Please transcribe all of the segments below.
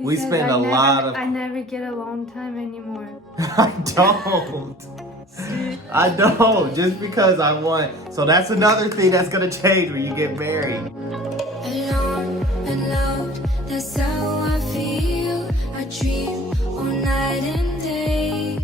We spend a lot of... I never get alone time anymore. I don't. I don't. Just because I want. So that's another thing that's going to change when you get married. Alone and loved, that's how I feel. I dream all night and day.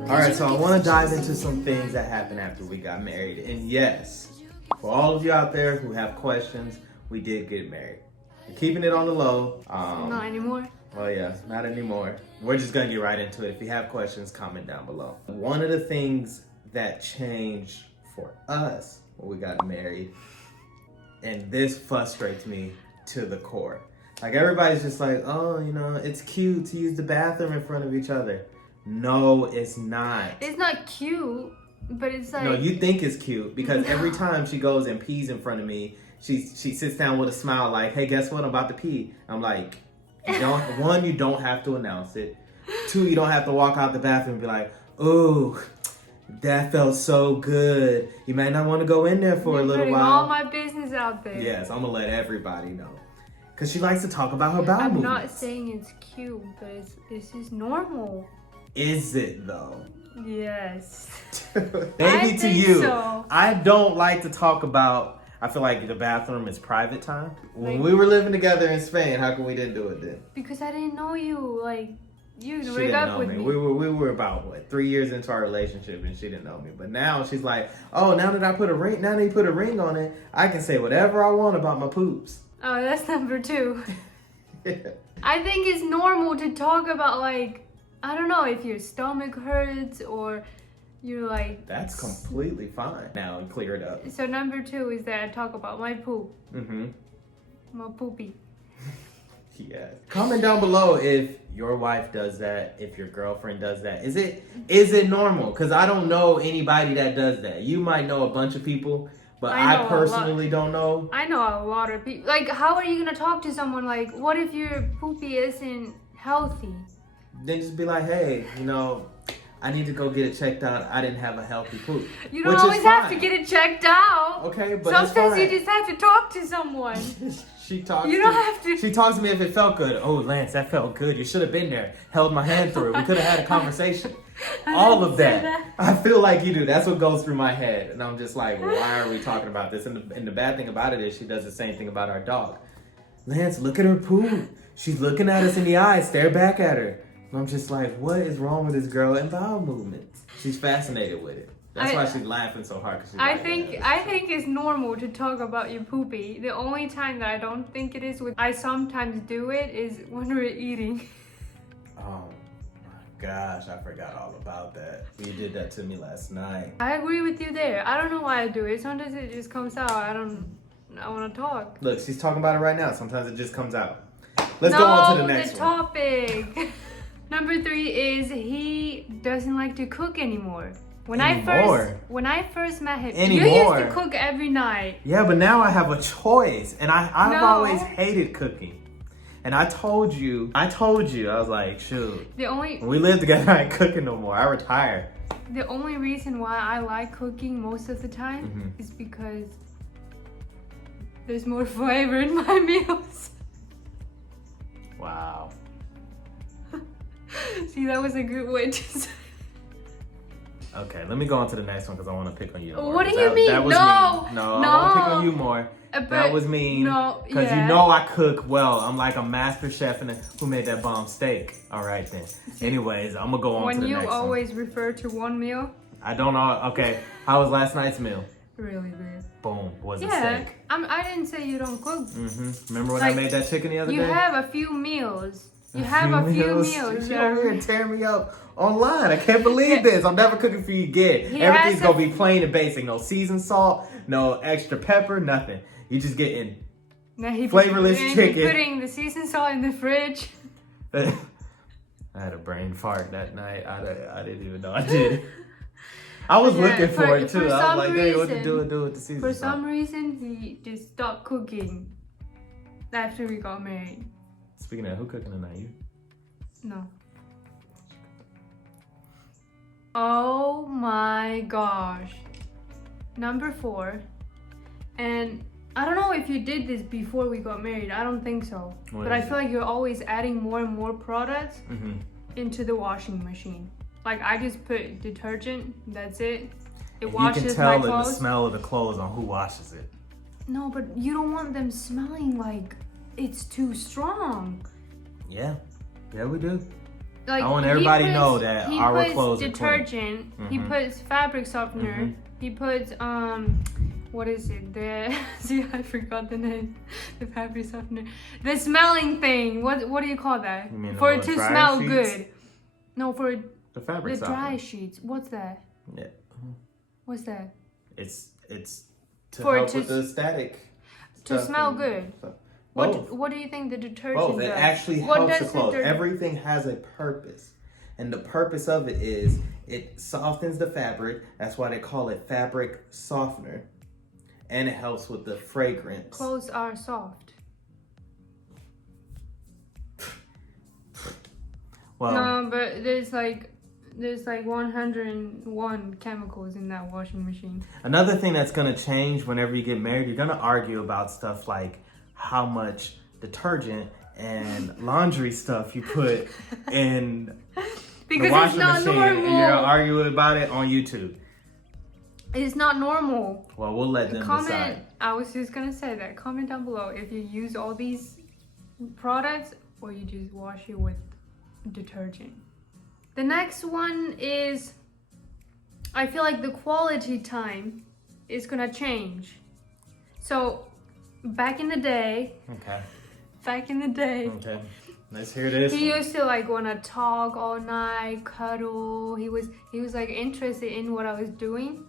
Alright, so I want to dive into some things that happened after we got married. And yes, for all of you out there who have questions, we did get married. We're keeping it on the low. Not anymore. Oh yeah, not anymore. We're just gonna get right into it. If you have questions, comment down below. One of the things that changed for us when we got married, and this frustrates me to the core. Like everybody's just like, oh, you know, it's cute to use the bathroom in front of each other. No, it's not. It's not cute, but it's like... No, you think it's cute because every time she goes and pees in front of me, she sits down with a smile like, hey, guess what? I'm about to pee. I'm like, one, you don't have to announce it. Two, you don't have to walk out the bathroom and be like, ooh, that felt so good. You might not want to go in there for a little while. All my business out there. Yes, I'm going to let everybody know. Because she likes to talk about her bowel movements. I'm not saying it's cute, but it's just normal. Is it though? Yes. Maybe to you. So. I don't like to talk about... I feel like the bathroom is private time. When we were living together in Spain, how come we didn't do it then? Because I didn't know you. Like, you'd She break didn't up know with me. me. We were about, what, 3 years into our relationship and she didn't know me. But now she's like, oh, now that you put a ring on it, I can say whatever I want about my poops. Oh, that's number 2. I think it's normal to talk about, like, I don't know, if your stomach hurts or you're like... That's completely fine. Now, clear it up. So number 2 is that I talk about my poop. Mm-hmm. My poopy. Yes. Comment down below if your wife does that, if your girlfriend does that. Is it normal? Because I don't know anybody that does that. You might know a bunch of people, but I personally don't know. I know a lot of people. Like, how are you going to talk to someone like, what if your poopy isn't healthy? Then just be like, hey, you know, I need to go get it checked out. I didn't have a healthy poop. You don't always have to get it checked out. Okay, but sometimes you just have to talk to someone. She talks. You don't have to. She talks to me if it felt good. Oh, Lance, that felt good. You should have been there. Held my hand through it. We could have had a conversation. All of that. I feel like you do. That's what goes through my head, and I'm just like, why are we talking about this? And the bad thing about it is she does the same thing about our dog. Lance, look at her poop. She's looking at us in the eye. Stare back at her. And I'm just like, what is wrong with this girl and bowel movements? She's fascinated with it. That's why she's laughing so hard. I think it's normal to talk about your poopy. The only time that I don't think it is, I sometimes do it, is when we're eating. Oh my gosh, I forgot all about that. You did that to me last night. I agree with you there. I don't know why I do it. Sometimes it just comes out. I want to talk. Look, she's talking about it right now. Sometimes it just comes out. Let's go on to the next one. Topic. Number 3 is he doesn't like to cook anymore. When I first met him, you used to cook every night. Yeah, but now I have a choice, and I've always hated cooking. And I told you, I was like, shoot. When we live together, I ain't cooking no more. I retired. The only reason why I like cooking most of the time is because there's more flavor in my meals. Wow. See, that was a good way to say. Okay, let me go on to the next one because I want to pick on you more. What do you mean? That was mean. No, I want to pick on you more. That was mean. No, because you know I cook well. I'm like a master chef and who made that bomb steak. All right then. Anyways, I'm gonna go on to the next one. When you always refer to one meal. I don't know. Okay, how was last night's meal? Really good. Boom. Was it steak? I didn't say you don't cook. Remember when I made that chicken the other day? You have a few meals. You have a few meals. You're over here tearing me up online. I can't believe this. I'm never cooking for you again. Everything's going to be plain and basic. No seasoned salt, no extra pepper, nothing. You just getting flavorless chicken. Putting the seasoned salt in the fridge. I had a brain fart that night. I didn't even know I did. I was looking for it too. I was like, hey, what to do with the season? For some reason, he just stopped cooking after we got married. Speaking of, who cooking tonight? You? No. Oh my gosh. Number 4. And I don't know if you did this before we got married. I don't think so. But I feel like you're always adding more and more products into the washing machine. Like I just put detergent. That's it. It washes my clothes. You can tell in the smell of the clothes on who washes it. No, but you don't want them smelling like it's too strong. Yeah, we do. Like, I want everybody to know that our clothes are clean. He puts detergent. He puts fabric softener. He puts what is it? See, I forgot the name. The fabric softener. The smelling thing. What do you call that? You mean for it to smell sheets? good. No, for the fabric the softener. dry sheets. What's that? Yeah. What's that? It's to for help it with the static. To smell good. What do you think the detergent Both. does? It actually helps the clothes. Everything has a purpose. And the purpose of it is it softens the fabric. That's why they call it fabric softener. And it helps with the fragrance. Clothes are soft. Well, no, but there's like 101 chemicals in that washing machine. Another thing that's gonna change whenever you get married, you're gonna argue about stuff like how much detergent and laundry stuff you put in because the washing it's not machine, normal. and you're gonna argue about it on YouTube. It's not normal. Well, we'll let them decide. I was just gonna say that. Comment down below if you use all these products or you just wash it with detergent. The next one is, I feel like the quality time is gonna change. So, back in the day. Okay. Okay. Let's hear this. He used to like wanna talk all night, cuddle. He was like interested in what I was doing.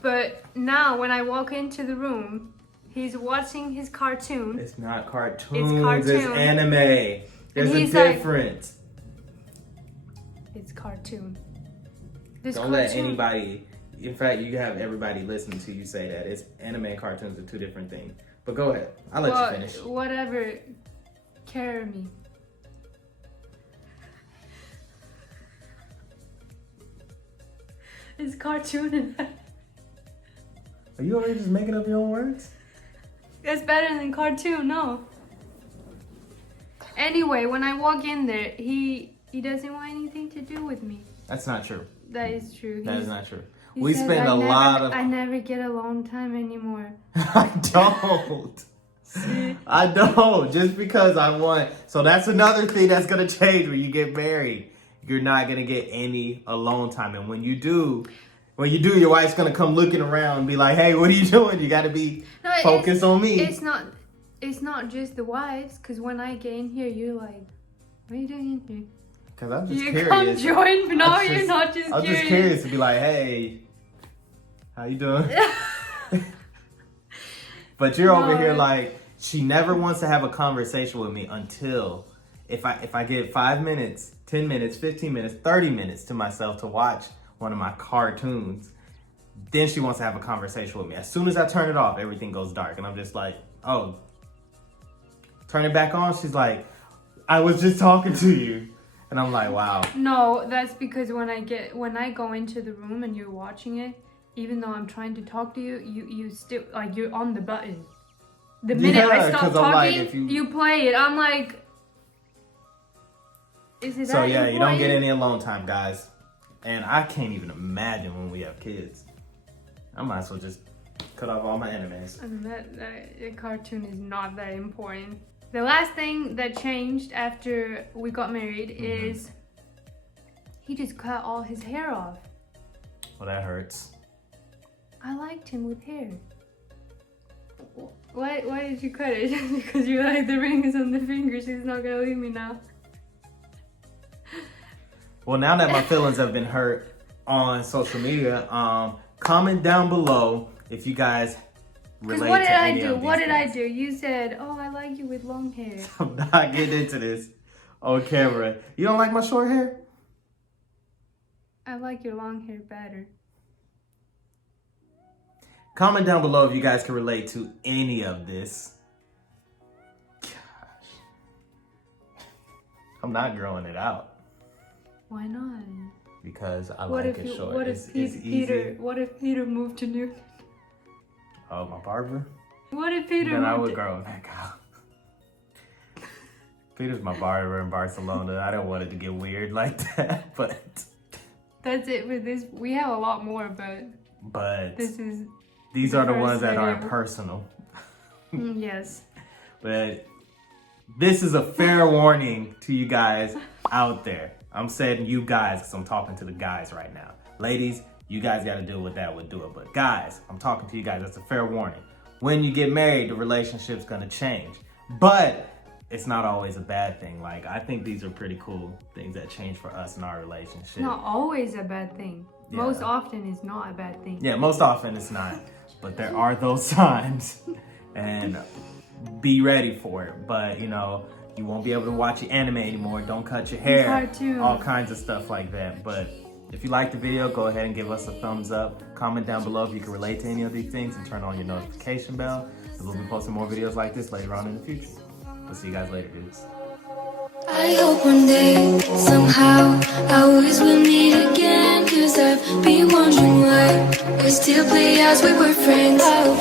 But now when I walk into the room, he's watching his cartoon. It's not cartoons. It's cartoon. It's anime. There's a difference. Like, it's cartoon. Don't let anybody. In fact, you have everybody listening to you say that. It's anime and cartoons are two different things. But go ahead. I'll let you finish. Whatever. Carry me. It's cartoon. Are you already just making up your own words? It's better than cartoon, no. Anyway, when I walk in there, he doesn't want anything to do with me. That's not true. That is true. That is not true. We spend a lot of... I never get alone time anymore. I don't. See? I don't. Just because I want... So that's another thing that's going to change when you get married. You're not going to get any alone time. And when you do, your wife's going to come looking around and be like, hey, what are you doing? You got to be focused on me. It's not just the wives. Because when I get in here, you're like, what are you doing in here? Because I'm just curious. You come join. No, you're not just curious. I'm just curious to be like, hey, how you doing? But you're over here like, she never wants to have a conversation with me until if I get 5 minutes, 10 minutes, 15 minutes, 30 minutes to myself to watch one of my cartoons, then she wants to have a conversation with me. As soon as I turn it off, everything goes dark. And I'm just like, oh, turn it back on. She's like, I was just talking to you. And I'm like, wow. No, that's because when I go into the room and you're watching it, even though I'm trying to talk to you, you still, like, you're on the button. The minute I stop talking, like, you play it. I'm like, is it that important? So yeah, you don't get any alone time, guys. And I can't even imagine when we have kids. I might as well just cut off all my animes. That cartoon is not that important. The last thing that changed after we got married is he just cut all his hair off. Well, that hurts. I liked him with hair. Why did you cut it? Just because you like the rings on the fingers, he's not gonna leave me now. Well, now that my feelings have been hurt on social media, comment down below if you guys relate to any of these What did I things. do? You said, oh, I like you with long hair. I'm not getting into this on camera. You don't like my short hair? I like your long hair better. Comment down below if you guys can relate to any of this. Gosh. I'm not growing it out. Why not? Because I like it short. What if Peter moved to New? Oh, my barber? What if Peter then I moved would it? grow it back out. Peter's my barber in Barcelona. I don't want it to get weird like that, but That's it for this. We have a lot more, but these the are the first ones that aren't video. personal. Yes. But this is a fair warning to you guys out there. I'm saying you guys because I'm talking to the guys right now. Ladies, you guys got to do what that would do it. But guys, I'm talking to you guys. That's a fair warning. When you get married, the relationship's going to change. But it's not always a bad thing. Like, I think these are pretty cool things that change for us in our relationship. It's not always a bad thing. Yeah. Most often it's not a bad thing. Yeah, most often it's not. But there are those times. And be ready for it. But, you know, you won't be able to watch your anime anymore. Don't cut your hair. Cartoons. All kinds of stuff like that. But if you like the video, go ahead and give us a thumbs up. Comment down below if you can relate to any of these things and turn on your notification bell. We'll be posting more videos like this later on in the future. We'll see you guys later, dudes. I hope one day, somehow, I always will meet again. Cause I've been wondering why we still play as we were friends. I hope